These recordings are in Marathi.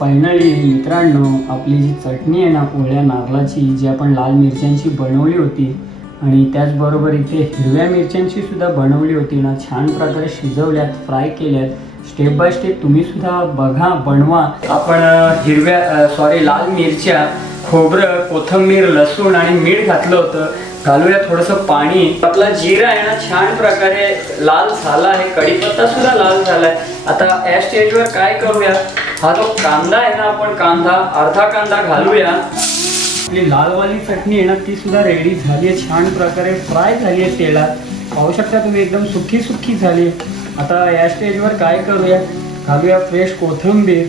फायनली मित्रांनो आपली जी चटणी आहे ना ओल्या नारळाची जी आपण लाल मिरच्यांची बनवली होती आणि त्याचबरोबर इथे हिरव्या मिरच्यांची सुद्धा बनवली होती ना छान प्रकारे शिजवल्यात फ्राय केल्यात. स्टेप बाय स्टेप तुम्ही सुद्धा बघा बनवा. आपण हिरव्या सॉरी लाल मिरच्या खोबरं कोथंबीर लसूण आणि मीठ घातलं होतं. घालूया थोडंसं पाणी. आपला जिरा आहे ना छान प्रकारे लाल झाला आहे. कढीपत्ता सुद्धा लाल झालाय. आता या स्टेजवर काय करूया? हा जो कांदा आहे ना आपण कांदा अर्धा कांदा घालूया. आपली लालवाली चटणी आहे ना ती सुद्धा रेडी झाली आहे. छान प्रकारे फ्राय झाली आहे तेलात. पाहू शकता तुम्ही एकदम सुखी सुखी झाली आहे. आता या स्टेजवर काय करूया? घालूया फ्रेश कोथिंबीर.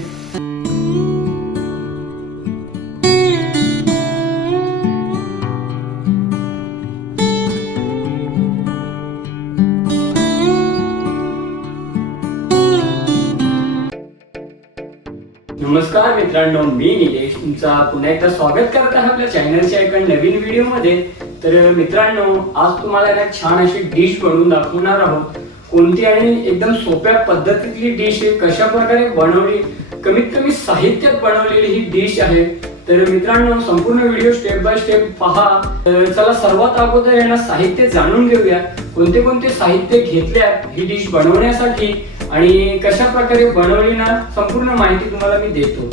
नमस्कार मित्रांनो मी निलेश. तुमचा पुन्हा एकदा स्वागत करत आहे आपल्या चॅनलच्या एका नवीन व्हिडिओमध्ये तर मित्रांनो आज तुम्हाला ना छान अशी डिश बनवून दाखवणार आहोत. कोणती आणि एकदम सोप्या पद्धतीतली डिश आहे कशा प्रकारे बनवली कमीत कमी साहित्यात बनवलेली ही डिश आहे. तर मित्रांनो संपूर्ण व्हिडिओ स्टेप बाय स्टेप पहा. तर चला सर्वात अगोदर यांना साहित्य जाणून घेऊया. कोणते कोणते साहित्य घेतल्या ही डिश बनवण्यासाठी? आणि कशा प्रकारे बनवली ना संपूर्ण माहिती तुम्हाला मी देतो.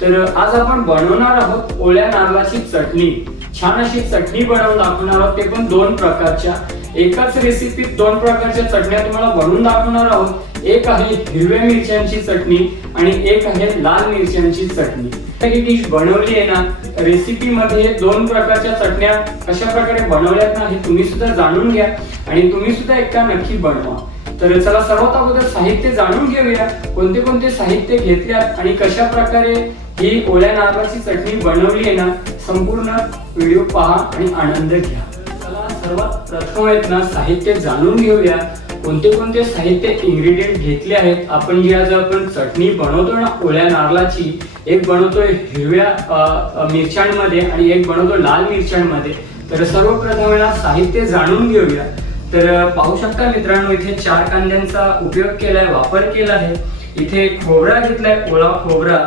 तर आज आपण बनवणार आहोत ओल्या नारळाची चटणी. छान अशी चटणी बनवून दाखवणार आहोत. ते पण दोन प्रकारच्या. एकाच रेसिपीत दोन प्रकारच्या चटण्या तुम्हाला बनवून दाखवणार आहोत. एक आहे हिरव्या मिरच्यांची चटणी आणि एक आहे लाल मिरच्यांची चटणी. तर ही डिश बनवली आहे ना रेसिपी मध्ये दोन प्रकारच्या चटण्या कशा प्रकारे बनवल्यात ना हे तुम्ही सुद्धा जाणून घ्या. आणि तुम्ही सुद्धा एकदा नक्की बनवा. तर चला सर्वात अगोदर साहित्य जाणून घेऊया. कोणते कोणते साहित्य घेतल्यात आणि कशा प्रकारे ही ओल्या नारळाची चटणी बनवली आहे ना संपूर्ण व्हिडिओ पहा आणि आनंद घ्या. चला सर्वात प्रथम आहेत ना साहित्य जाणून घेऊया. कोणते कोणते साहित्य इन्ग्रेडियंट घेतले आहेत? आपण जी आज आपण चटणी बनवतो ना ओल्या नारळाची एक बनवतोय हिरव्या मिरच्यांमध्ये आणि एक बनवतो लाल मिरच्यांमध्ये. तर सर्वप्रथम ना साहित्य जाणून घेऊया. तर पाहू शकता मित्रांनो इथे चार कांद्यांचा उपयोग केलाय वापर केला आहे. इथे खोबरा घेतलाय ओळा खोबरा.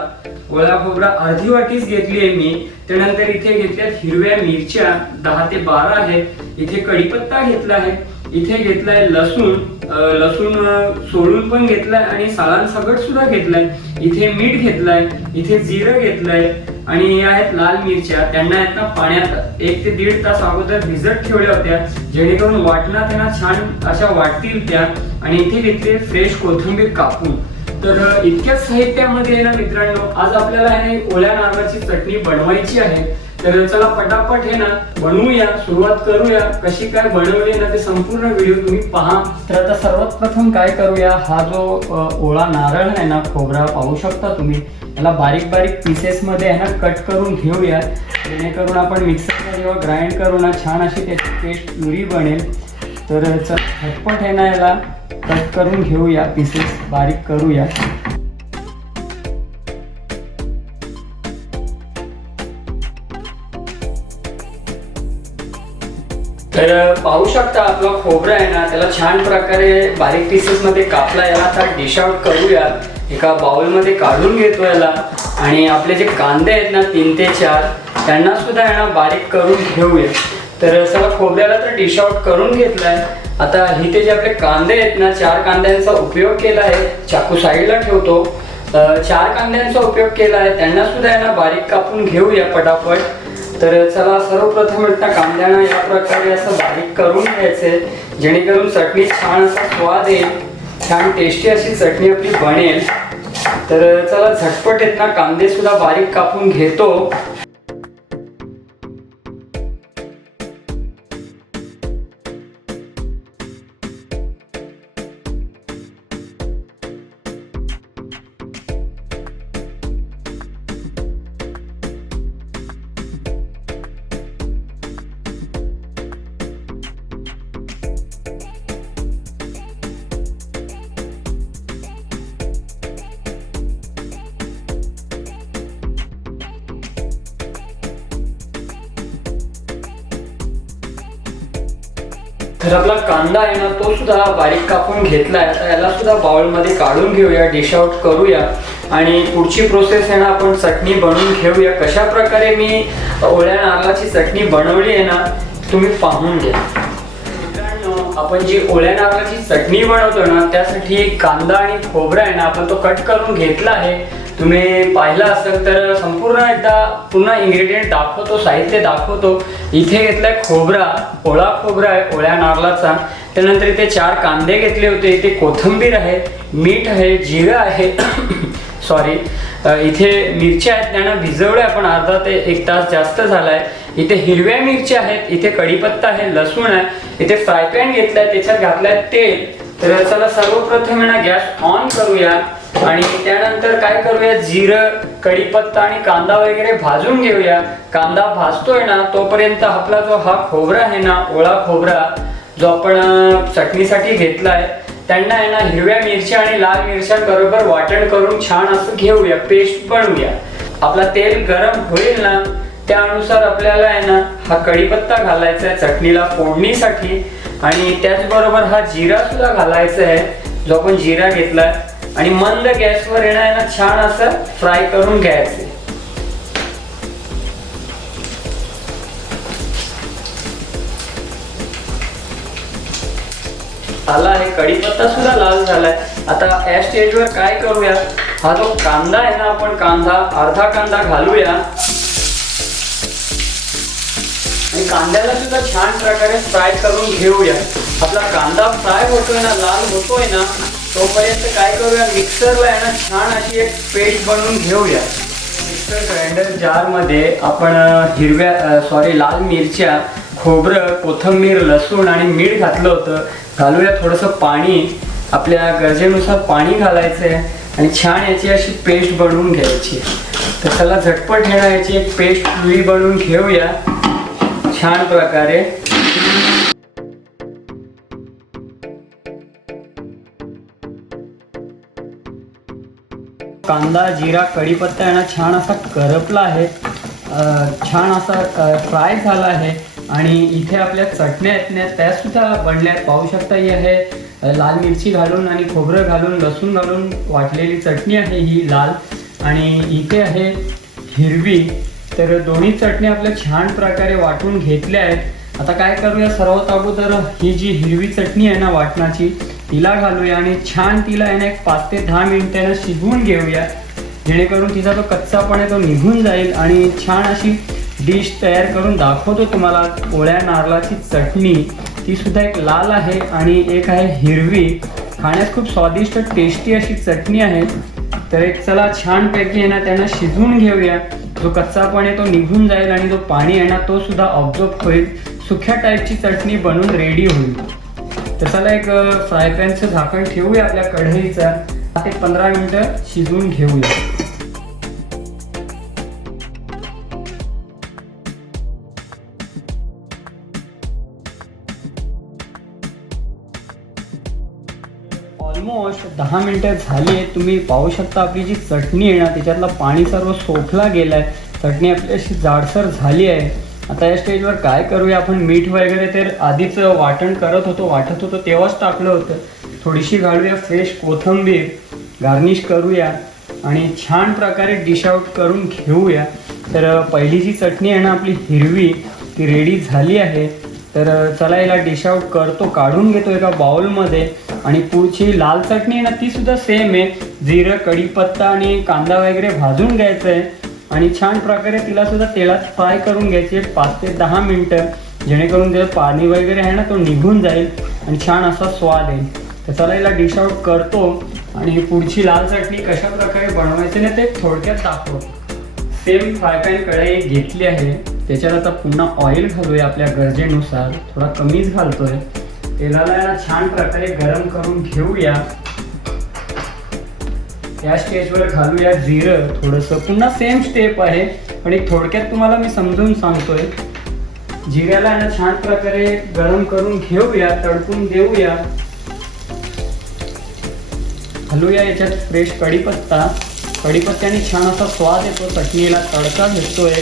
ओळा खोबरा अर्धी वाटीच घेतली आहे मी. त्यानंतर इथे घेतल्यात हिरव्या मिरच्या दहा ते बारा आहेत. इथे कढीपत्ता घेतला आहे. इथे घेतलाय लसूण लसूण सोडून पण घेतलाय आणि सालान सगळ सुद्धा घेतलाय. इथे मीठ घेतलाय इथे जिरं घेतलंय आणि या आहेत लाल मिरच्या. त्यांना आहेत ना पाण्यात एक ते दीड तास अगोदर भिजत ठेवल्या होत्या. जेणेकरून वाटणात त्यांना छान अशा वाटतील त्या. आणि इथे घेतले फ्रेश कोथिंबीर कापून. तर इतक्याच साहित्यामध्ये ना मित्रांनो आज आपल्याला ओल्या नारळाची चटणी बनवायची आहे. तर चला पटापट हे ना बनवूया सुरुवात करूया. कशी काय बनवली ना ते संपूर्ण व्हिडिओ तुम्ही पहा. तर आता सर्वात प्रथम काय करूया हा जो ओळा नारळ आहे ना खोबरा पाहू शकता तुम्ही. याला बारीक बारीक पीसेस मध्ये आहे ना कट करून घेऊया. जेणेकरून आपण मिक्सरला जेव्हा ग्राइंड करू ना छान अशी त्याची पेस्ट प्युरी बनेल. तर झटपट आहे ना याला कट करून घेऊया पीसेस बारीक करूया. तर पाहू शकता आपला खोबरा आहे ना त्याला छान प्रकारे बारीक पीसेस मध्ये कापला याला. आता डिश आउट करूया. एका बाउलमध्ये काढून घेतो याला. आणि आपले जे कांदे आहेत ना तीन ते चार त्यांना सुद्धा आहे ना बारीक करून घेऊया. तर सगळं खोबऱ्याला तर डिश आउट करून घेतलाय. आता इथे जे आपले कांदे आहेत ना चार कांद्यांचा उपयोग केला आहे. चाकू साईडला ठेवतो. चार कांद्यांचा उपयोग केला आहे. त्यांना सुद्धा आहे ना बारीक कापून घेऊया पटापट. तर चला सर्वप्रथम एकदा कांद्यांना या प्रकारे असं बारीक करून घ्यायचे जेणेकरून चटणी छान असा स्वाद येईल छान टेस्टी अशी चटणी आपली बनेल. तर चला झटपट येत ना कांदे सुद्धा बारीक कापून घेतो. तर आपला कांदा आहे ना तो सुद्धा बारीक कापून घेतलाय. आता याला सुद्धा बाउलमध्ये काढून घेऊया डिश आउट करूया. आणि पुढची प्रोसेस आहे ना आपण चटणी बनवून घेऊया. कशा प्रकारे मी ओळ्या नारळाची चटणी बनवली आहे ना तुम्ही पाहून घ्या. आपण जी ओल्या नारळाची चटणी बनवतो ना त्यासाठी कांदा आणि खोबरा आहे ना आपण तो कट करून घेतला आहे. तुम्ही पाहिला असेल तर संपूर्ण एकदा पुन्हा इन्ग्रेडियंट दाखवतो साहित्य दाखवतो. इथे घेतलाय खोबरा ओळा खोबरा आहे ओळ्या नारळाचा. त्यानंतर इथे चार कांदे घेतले होते इथे कोथिंबीर आहे मीठ आहे जिरं आहे. सॉरी इथे मिरच्या आहेत त्यांना भिजवल्या आपण अर्धा ते एक तास जास्त झालाय. इथे हिरव्या मिरच्या आहेत इथे कढीपत्ता आहे लसूण आहे. इथे फ्राय पॅन घेतलाय त्याच्यात घातलाय तेल. तर चला सर्वप्रथम ना गॅस ऑन करूया. आणि त्यानंतर काय करूया? जिरं कढीपत्ता आणि कांदा वगैरे भाजून घेऊया. कांदा भाजतोय ना तोपर्यंत आपला जो हा खोबरा आहे ना ओळा खोबरा जो आपण चटणीसाठी घेतलाय त्यांना आहे ना हिरव्या मिरच्या आणि लाल मिरच्या बरोबर वाटण करून छान असं घेऊया पेस्ट बनवूया. आपला तेल गरम होईल ना त्यानुसार आपल्याला आहे ना हा कढीपत्ता घालायचा आहे चटणीला फोडणीसाठी. आणि त्याचबरोबर हा जिरा सुद्धा घालायचा आहे. जो आपण जिरा घेतलाय आणि मंद गॅसवर येणं ना छान असं फ्राय करून घ्यायचे. आला आहे कढीपत्ता सुद्धा लाल झालाय. आता या स्टेजवर काय करूया? हा जो कांदा आहे ना आपण कांदा अर्धा कांदा घालूया. आणि कांद्याला सुद्धा छान प्रकारे फ्राय करून घेऊया. आपला कांदा फ्राय होतोय ना लाल होतोय ना तोपर्यंत काय करूया मिक्सरला आहे ना छान अशी एक पेस्ट बनवून घेऊया. मिक्सर ग्राइंडर जारमध्ये आपण हिरव्या सॉरी लाल मिरच्या खोबरं कोथिंबीर लसूण आणि मीठ घातलं होतं. घालूया थोडंसं पाणी. आपल्या गरजेनुसार पाणी घालायचं आहे आणि छान याची अशी पेस्ट बनवून घ्यायची. तर त्याला झटपट येणार याची एक पेस्ट बनवून घेऊया. छान प्रकारे. कांदा जिरा कढीपत्ता यांना छान असा करपला आहे. छान असा फ्राय झाला आहे. आणि इथे आपल्या चटण्या आहेत ना त्या सुद्धा बनल्या पाहू शकता ही आहे. लाल मिरची घालून आणि खोबरं घालून लसूण घालून वाटलेली चटणी आहे ही लाल. आणि इथे आहे हिरवी. तर दोन्ही चटणी आपल्या छान प्रकारे वाटून घेतल्या आहेत. आता काय करूया सर्वात अगोदर ही जी हिरवी चटणी आहे ना वाटणाची तिला घालूया आणि छान तिला आहे ना एक पाच ते दहा मिनिटांना शिजवून घेऊया. जेणेकरून तिचा तो कच्चापण आहे तो निघून जाईल आणि छान अशी डिश तयार करून दाखवतो तुम्हाला. पोळ्या नारळाची चटणी. ती सुद्धा एक लाल आहे आणि एक आहे हिरवी. खाण्यास खूप स्वादिष्ट टेस्टी अशी चटणी आहे. तर एक चला छानपैकी आहे ना त्यांना शिजवून घेऊया. जो कच्चापण आहे तो निघून जाईल आणि जो पाणी आहे ना तो सुद्धा ऑब्झर्व होईल. सुख्या टाईपची चटणी बनून रेडी होईल. त्याला एक फ्राय पॅनचं झाकण ठेवूया आपल्या कढईचा. ते पंधरा मिनिटं शिजवून घेऊया. ऑलमोस्ट दहा मिनिटं झाली आहे तुम्ही पाहू शकता आपली जी चटणी आहे ना त्याच्यातलं पाणी सर्व सोखला गेलं आहे चटणी आपली अशी जाडसर झाली आहे. आता या स्टेजवर काय करूया आपण? मीठ वगैरे तर आधीच वाटण करत होतो. वाटत होतो तेव्हाच टाकलं होतं. थोडीशी घालूया फ्रेश कोथिंबीर गार्निश करूया आणि छान प्रकारे डिश आउट करून घेऊया. तर पहिली जी चटणी आहे ना आपली हिरवी ती रेडी झाली आहे. तर चला याला डिश आउट करतो. काढून घेतो एका बाउलमध्ये आणि पुढची लाल चटणी आहे ना ती सुद्धा सेम आहे. जिरं कढीपत्ता आणि कांदा वगैरे भाजून घ्यायचं आहे आणि छान प्रकारे तिला सुद्धा तेलात फ्राय करून घ्यायची पाच ते दहा मिनटं. जेणेकरून त्याचं पाणी वगैरे आहे ना तो निघून जाईल आणि छान असा स्वाद येईल. तर चला याला डिश आउट करतो. आणि पुढची लाल चटणी कशा प्रकारे बनवायची ना ते थोडक्यात दाखवतो. सेम फ्राय पॅन कढई घेतली आहे. त्याच्यात आता पुन्हा ऑइल घालूया आपल्या गरजेनुसार. थोडा कमीच घालतोय. तेलाला याला छान प्रकारे गरम करून घेऊया. या स्टेजवर घालूया जिरं थोडंसं. पुन्हा सेम स्टेप आहे. पण एक थोडक्यात तुम्हाला मी समजून सांगतोय. जिऱ्याला ना छान प्रकारे गरम करून घेऊया तडकून देऊया. घालूया याच्यात फ्रेश कढीपत्ता. कढीपत्त्याने छान असा स्वाद येतो चटणीला तडका भेटतोय.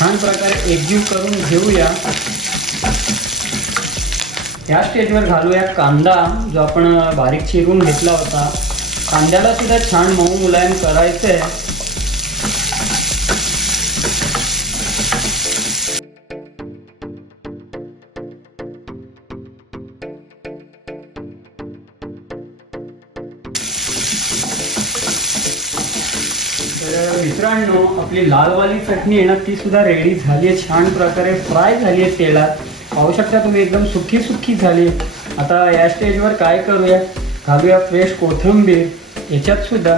छान प्रकारे एकजीव करून घेऊया. ह्या स्टेजवर घालूया कांदा जो आपण बारीक चिरून घेतला होता. कांद्याला सुद्धा छान मऊ मुलायम करायचं आहे तर मित्रांनो आपली लालवाली चटणी आहे ना ती सुद्धा रेडी झाली आहे. छान प्रकारे फ्राय झाली आहे तेलात. पाहू शकता तुम्ही एकदम सुखी सुखी झाली. आता या स्टेजवर काय करूया? घालूया फ्रेश कोथिंबीर याच्यात सुद्धा.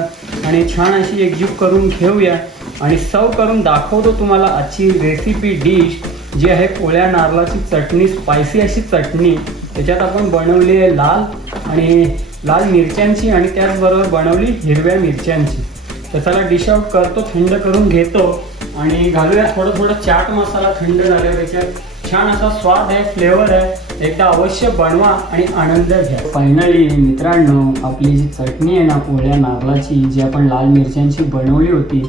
आणि छान अशी एकजीव करून घेऊया. आणि सर्व करून दाखवतो तुम्हाला आजची रेसिपी डिश जी आहे कोळ्या नारळाची चटणी स्पायसी अशी चटणी. त्याच्यात आपण बनवली आहे लाल आणि लाल मिरच्यांची आणि त्याचबरोबर बनवली हिरव्या मिरच्यांची. तर डिश आउट करतो थंड करून घेतो. आणि घालूया थोडं थोडं चाट मसाला थंड झाल्या त्याच्यात छान असा स्वाद आहे फ्लेवर आहे. एकदा अवश्य बनवा आणि आनंद घ्या. फायनली मित्रांनो आपली जी चटणी आहे ना पोळ्या नारळाची जी आपण लाल मिरच्यांची बनवली होती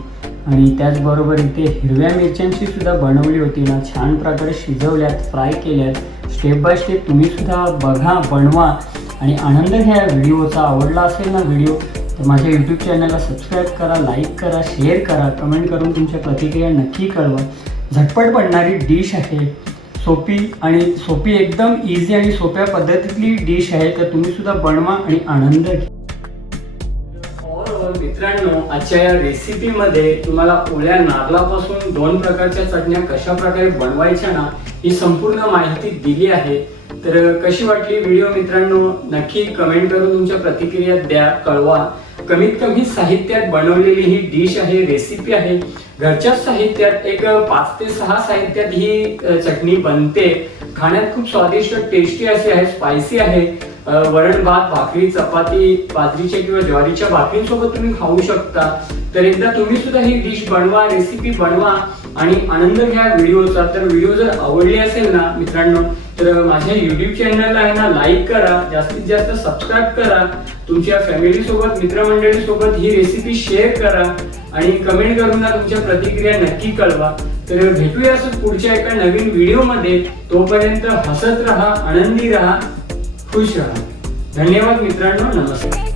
आणि त्याचबरोबर इथे हिरव्या मिरच्यांची सुद्धा बनवली होती ना छान प्रकारे शिजवल्यात फ्राय केल्यात. स्टेप बाय स्टेप तुम्ही सुद्धा बघा बनवा आणि आनंद घ्या. व्हिडिओचा आवडला असेल ना व्हिडिओ तर माझ्या यूट्यूब चॅनलला सबस्क्राईब करा लाईक करा शेअर करा. कमेंट करून तुमच्या प्रतिक्रिया नक्की कळवा. झटपट बनणारी डिश आहे. सोपी आणि सोपी एकदम इझी आणि सोप्या पद्धतीतली डिश आहे. तर तुम्ही सुद्धा बनवा आणि आनंद घ्या. मित्रांनो आजच्या या रेसिपीमध्ये तुम्हाला ओल्या नारळापासून दोन प्रकारच्या चटण्या कशा प्रकारे बनवायच्या ना ही संपूर्ण माहिती दिली आहे. तर कशी वाटली व्हिडिओ मित्रांनो? नक्की कमेंट करून तुमच्या प्रतिक्रिया द्या कळवा. कमीत कमी साहित्यात बनवलेली ही डिश आहे रेसिपी आहे. घरच्याच साहित्यात एक पाच ते सहा साहित्यात ही चटणी बनते. खाण्यात खूप स्वादिष्ट टेस्टी अशी आहे स्पायसी आहे. वरण भात भाकरी चपाती बाजरीच्या किंवा ज्वारीच्या भाकरीसोबत तुम्ही खाऊ शकता. तर एकदा तुम्ही सुद्धा ही डिश बनवा रेसिपी बनवा आणि आनंद घ्या व्हिडिओचा. तर व्हिडिओ जर आवडली असेल ना मित्रांनो तर माझ्या युट्यूब चॅनलला आहे ना लाईक करा जास्तीत जास्त सबस्क्राईब करा. तुमच्या फॅमिली सोबत मित्रमंडळी सोबत ही रेसिपी शेअर करा आणि कमेंट करून ना तुमच्या प्रतिक्रिया नक्की कळवा. तर भेटूया असं पुढच्या एका नवीन व्हिडिओमध्ये तोपर्यंत हसत राहा आनंदी राहा खुश राहा. धन्यवाद मित्रांनो नमस्कार.